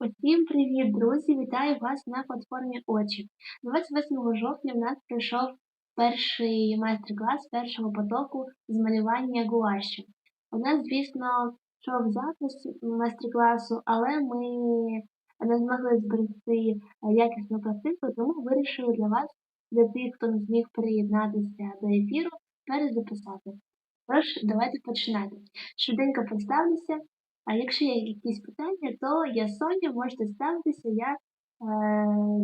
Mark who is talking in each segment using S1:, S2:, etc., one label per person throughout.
S1: Усім привіт, друзі! Вітаю вас на платформі Очі. 28 жовтня в нас пройшов перший майстер-клас першого потоку з малювання гуашю. У нас, звісно, йшов запис майстер-класу, але ми не змогли зберегти якісну картинку, тому вирішили для вас, для тих, хто не зміг приєднатися до ефіру, перезаписати. Тож, давайте починати. Швиденько представлюся. А якщо є якісь питання, то я Соня, можете ставитися, я е,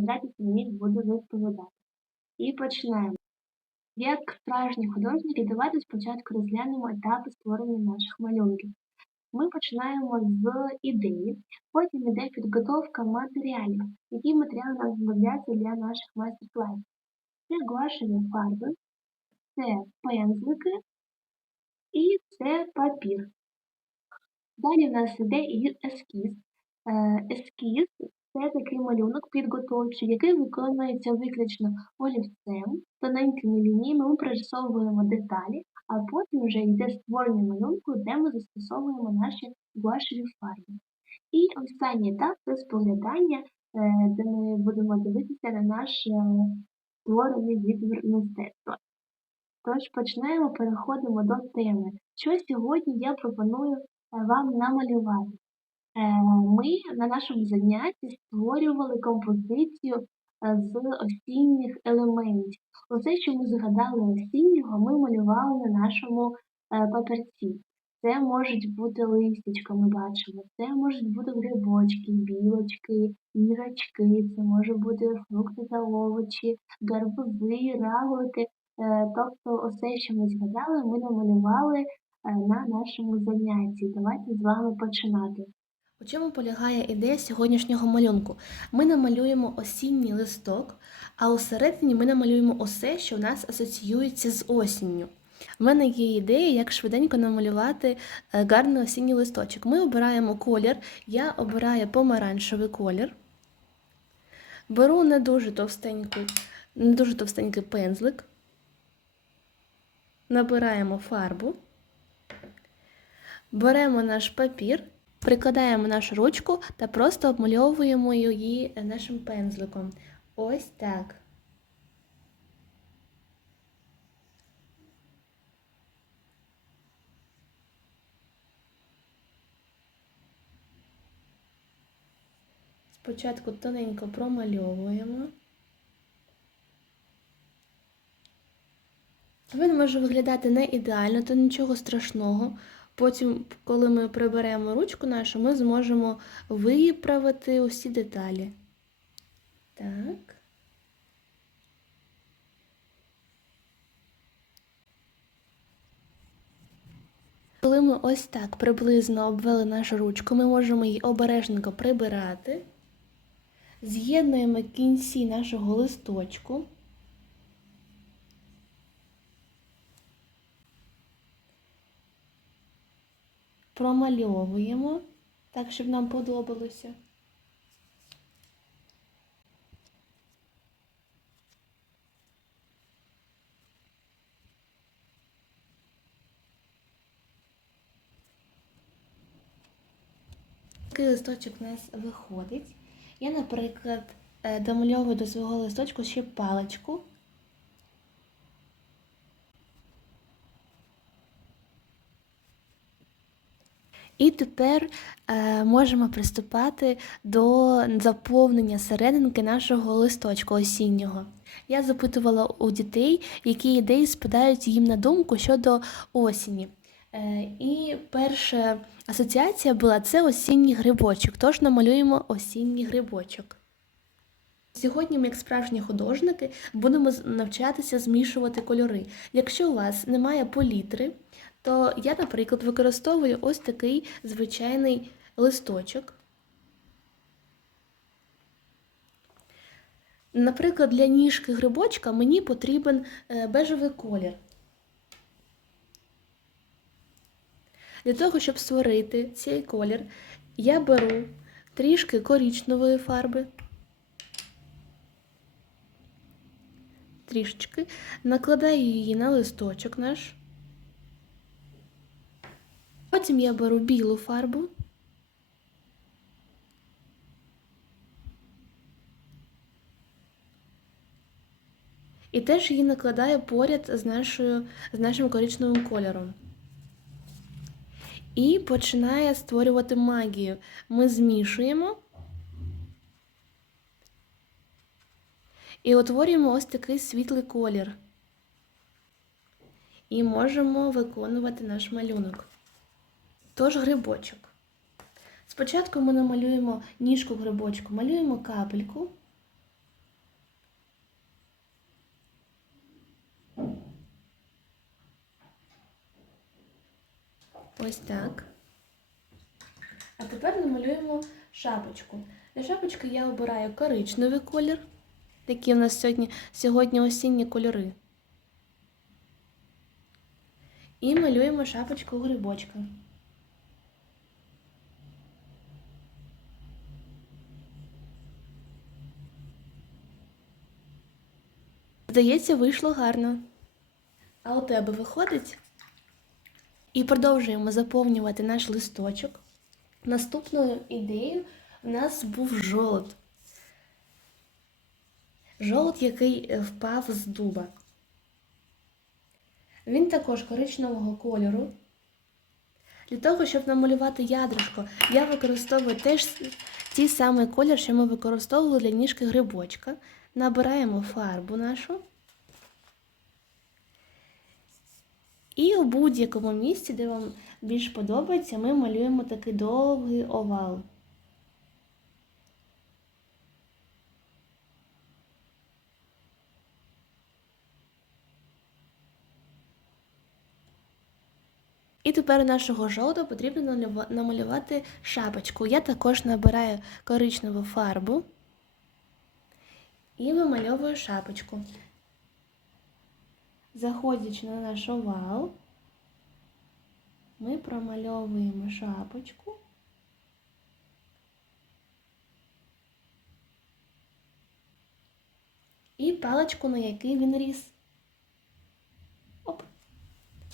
S1: з радістю на буду відповідати. І починаємо. Як справжні художники, давайте спочатку розглянемо етапи створення наших малюнків. Ми починаємо з ідеї, потім йде підготовка матеріалів, які матеріали нам знадобляться для наших майстер-класів. Це гуашеві фарби, це пензлики і це папір. Далі в нас йде ескіз. Ескіз це такий малюнок підготовчий, який виконується виключно олівцем, тоненькими лініями ми прорисовуємо деталі, а потім вже йде створення малюнку, де ми застосовуємо наші гуашеві фарби. І останній етап це споглядання, де ми будемо дивитися на наш е, створений відвір мистецтва. Тож почнемо, переходимо до теми. Що сьогодні я пропоную вам намалювати. Е, ми на нашому занятті створювали композицію е, з осінніх елементів. Усе, що ми згадали осіннього, ми малювали на нашому е, папірці. Це можуть бути листячка, ми бачимо, це можуть бути грибочки, білочки, ірочки, це можуть бути фрукти та овочі, гарбузи, рагулки. Тобто усе, що ми згадали, ми намалювали Е, на нашому занятті. Давайте з вами починати.
S2: У чому полягає ідея сьогоднішнього малюнку? Ми намалюємо осінній листок, а усередині ми намалюємо усе, що у нас асоціюється з осінню. У мене є ідея, як швиденько намалювати е, гарний осінній листочок. Ми обираємо колір, я обираю помаранчевий колір. Беру не дуже товстенький, не дуже товстенький пензлик, набираємо фарбу. Беремо наш папір, прикладаємо нашу ручку та просто обмальовуємо її нашим пензликом. Ось так. Спочатку тоненько промальовуємо. Він може виглядати не ідеально, то нічого страшного. Потім, коли ми приберемо ручку нашу, ми зможемо виправити усі деталі. Так. Коли ми ось так приблизно обвели нашу ручку, ми можемо її обережненько прибирати, з'єднуємо кінці нашого листочку. Промальовуємо так, щоб нам подобалося. Такий листочок у нас виходить. Я, наприклад, е, домальовую до свого листочку ще паличку. І тепер е, можемо приступати до заповнення серединки нашого листочку осіннього. Я запитувала у дітей, які ідеї спадають їм на думку щодо осені. Е, і перша асоціація була це осінній грибочок, тож намалюємо осінній грибочок. Сьогодні ми, як справжні художники, будемо навчатися змішувати кольори. Якщо у вас немає палітри, то я, наприклад, використовую ось такий звичайний листочок. Наприклад, для ніжки грибочка мені потрібен е, бежевий колір. Для того, щоб створити цей колір, я беру трішки корічневої фарби, трішечки, накладаю її на листочок наш. Потім я беру білу фарбу. І теж її накладаю поряд з нашою, з нашим коричневим кольором. І починає створювати магію. Ми змішуємо і утворюємо ось такий світлий колір. І можемо виконувати наш малюнок. Тож грибочок. Спочатку ми намалюємо ніжку грибочку, малюємо капельку. Ось так. А тепер намалюємо шапочку. Для шапочки я обираю коричневий колір. Такі в нас сьогодні, сьогодні осінні кольори. І малюємо шапочку грибочка. Здається, вийшло гарно. А у тебе виходить? І продовжуємо заповнювати наш листочок. Наступною ідеєю в нас був жолод. Жолод, який е, впав з дуба. Він також коричневого кольору. Для того, щоб намалювати ядрушко, я використовую теж ті самий колір, що ми використовували для ніжки грибочка. Набираємо фарбу нашу. І у будь-якому місці, де вам більш подобається, ми малюємо такий довгий овал. І тепер нашого жовтого потрібно намалювати шапочку. Я також набираю коричневу фарбу і вимальовую шапочку. Заходячи на наш овал, ми промальовуємо шапочку. І паличку, на який він ріс. Оп.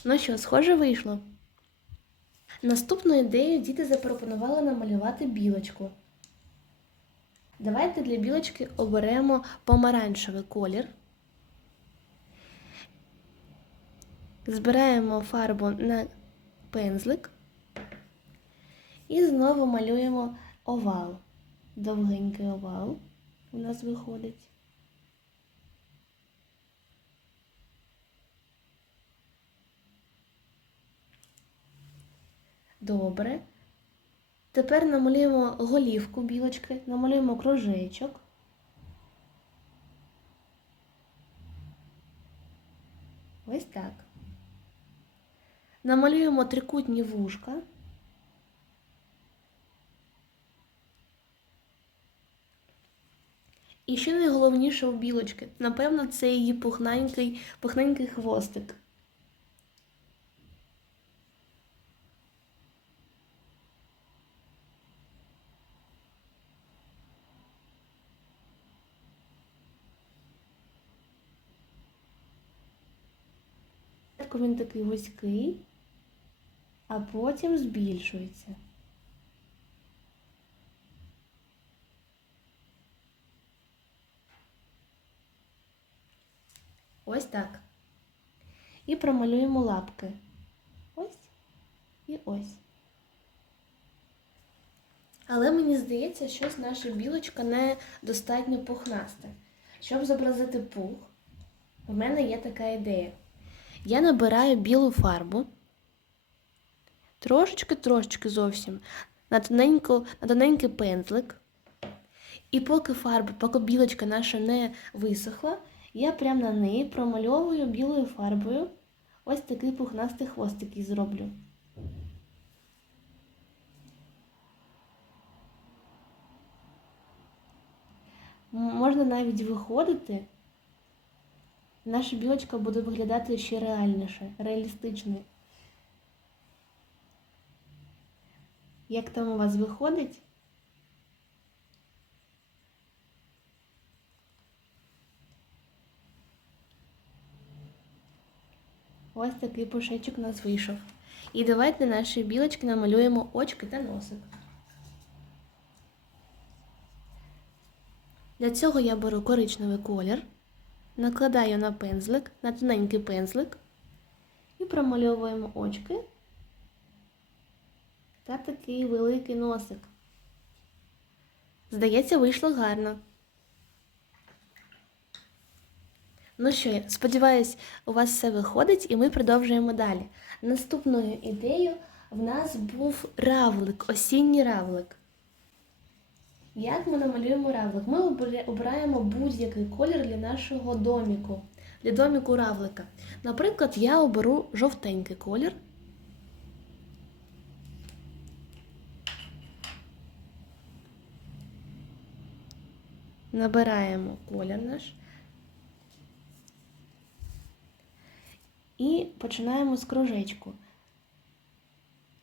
S2: Ну що, схоже вийшло. Наступну ідею діти запропонували намалювати білочку. Давайте для білочки оберемо помаранчевий колір. Збираємо фарбу на пензлик і знову малюємо овал. Довгенький овал у нас виходить. Добре. Тепер намалюємо голівку білочки, намалюємо кружечок. Ось так. Намалюємо трикутні вушка. І ще найголовніше у білочки, напевно, це її пухненький, пухненький хвостик. Спочатку він такий вузький, а потім збільшується. Ось так. І промалюємо лапки. Ось і ось. Але мені здається, щось наша білочка недостатньо пухнасте. Щоб зобразити пух, в мене є така ідея. Я набираю білу фарбу, трошечки-трошечки зовсім, на, тоненьку, на тоненький пензлик. І поки фарба, поки білочка наша не висохла, я прямо на неї промальовую білою фарбою ось такий пухнастий хвостик і зроблю. Можна навіть виходити. Наша білочка буде виглядати ще реальніше, реалістичніше. Як там у вас виходить? Ось такий пушечок у нас вийшов. І давайте наші білочки намалюємо очки та носик. Для цього я беру коричневий колір. Накладаю на пензлик, на тоненький пензлик і промальовуємо очки та такий великий носик. Здається, вийшло гарно. Ну що, сподіваюсь, у вас все виходить, і ми продовжуємо далі. Наступною ідеєю в нас був равлик, осінній равлик. Як ми намалюємо равлик? Ми обираємо будь-який колір для нашого доміку, для доміку равлика. Наприклад, я оберу жовтенький колір. Набираємо колір наш. І починаємо з кружечку.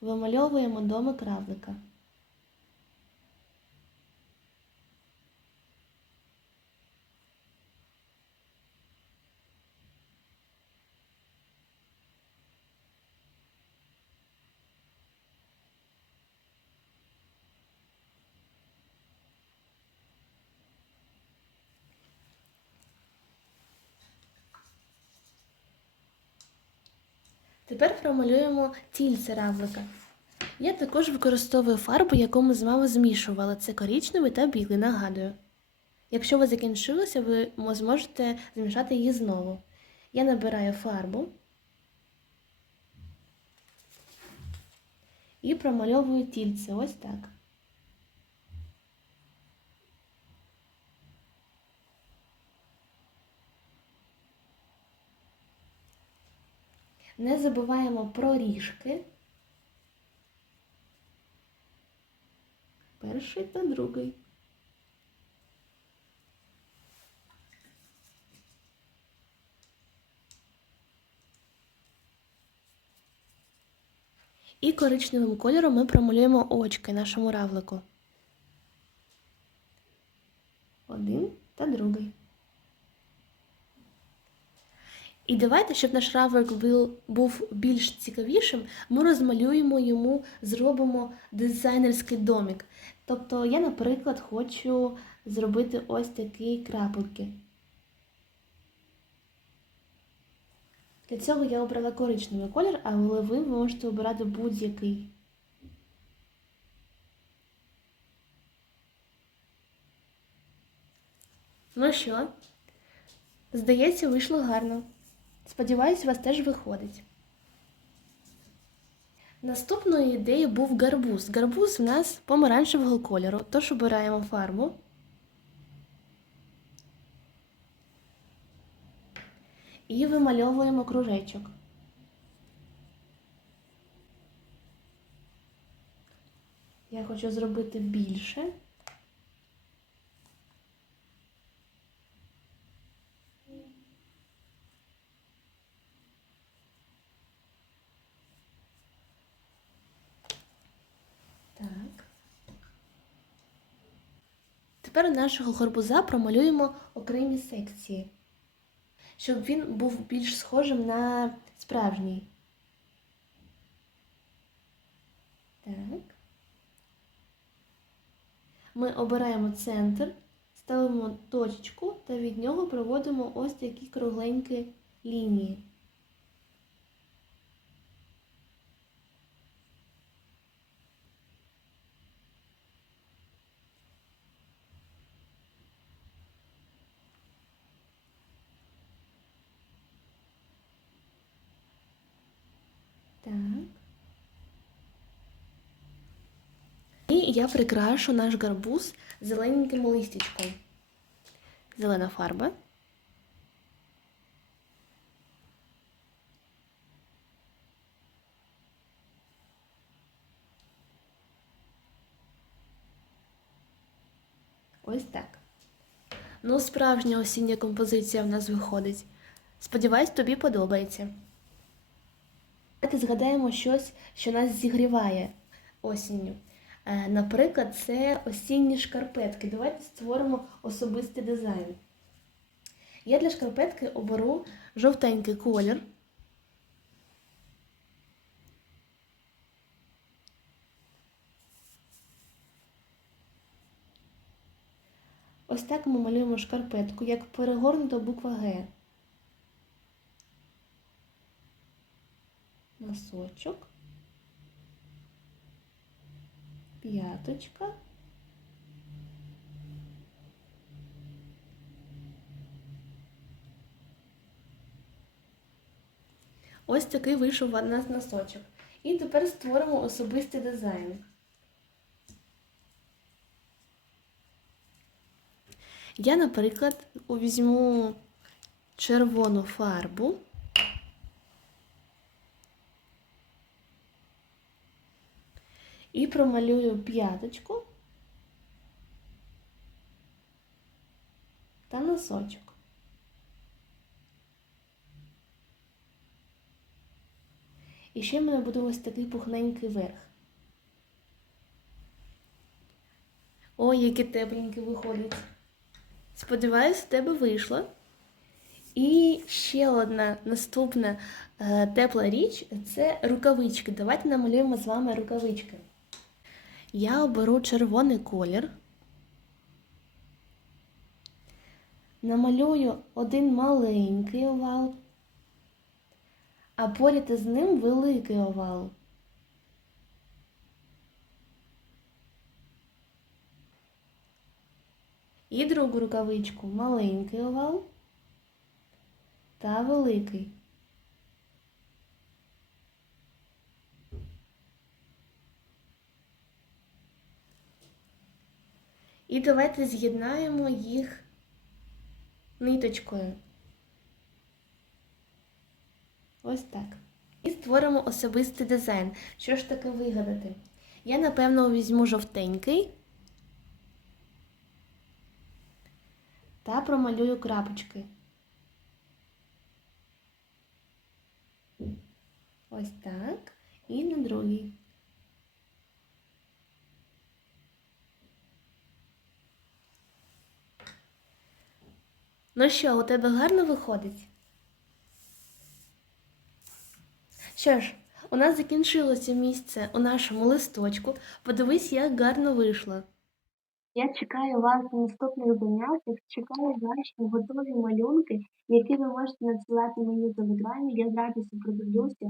S2: Вимальовуємо домик равлика. Тепер промалюємо тільце равлика. Я також використовую фарбу, яку ми з вами змішували. Це коричневий та білий, нагадую. Якщо ви закінчилися, ви зможете змішати її знову. Я набираю фарбу і промальовую тільце. Ось так. Не забуваємо про ріжки. Перший та другий. І коричневим кольором ми промалюємо очки нашому равлику. Один та другий. І давайте, щоб наш равлик був, більш цікавішим, ми розмалюємо йому, зробимо дизайнерський домик. Тобто я, наприклад, хочу зробити ось такі крапельки. Для цього я обрала коричневий колір, але ви можете обирати будь-який. Ну що, здається, вийшло гарно. Сподіваюсь, у вас теж виходить. Наступною ідеєю був гарбуз. Гарбуз в нас помаранчевого кольору, тож обираємо фарбу. І вимальовуємо кружечок. Я хочу зробити більше. Так. Тепер нашого гарбуза промалюємо окремі секції, щоб він був більш схожим на справжній. Так. Ми обираємо центр, ставимо точечку та від нього проводимо ось такі кругленькі лінії. Так. І я прикрашу наш гарбуз зелененьким листячком. Зелена фарба. Ось так. Ну, справжня осіння композиція в нас виходить. Сподіваюсь, тобі подобається. Давайте згадаємо щось, що нас зігріває осінню. Е, Наприклад, це осінні шкарпетки. Давайте створимо особистий дизайн. Я для шкарпетки оберу жовтенький колір. Ось так ми малюємо шкарпетку, як перегорнута буква Г. Носочок. П'яточка. Ось такий вийшов у нас носочок. І тепер створимо особистий дизайн. Я, наприклад, візьму червону фарбу. І промалюю п'яточку та носочок. І ще в мене буде ось такий пухненький верх. Ой, які тепленькі виходять. Сподіваюсь, в тебе вийшло. І ще одна наступна е, тепла річ це рукавички. Давайте намалюємо з вами рукавички. Я оберу червоний колір. Намалюю один маленький овал, а поряд із ним великий овал. І другу рукавичку маленький овал та великий. І давайте з'єднаємо їх ниточкою. Ось так. І створимо особистий дизайн. Що ж таке вигадати? Я, напевно, візьму жовтенький та промалюю крапочки. Ось так. І на другий. Ну що, у тебе гарно виходить? Що ж, у нас закінчилося місце у нашому листочку. Подивись, як гарно вийшло.
S1: Я чекаю вас на наступних заняттях, чекаю ваші готові малюнки, які ви можете надсилати мені за екрані, я з радістю продивлюся.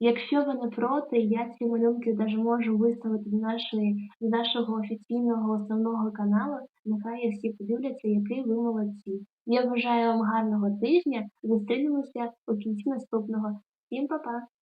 S1: Якщо ви не проти, я ці малюнки навіть можу виставити до, нашої, до нашого офіційного основного каналу. Нехай всі подивляться, який ви молодці. Я бажаю вам гарного тижня. Зустрінемося у кінці наступного. Всім па-па!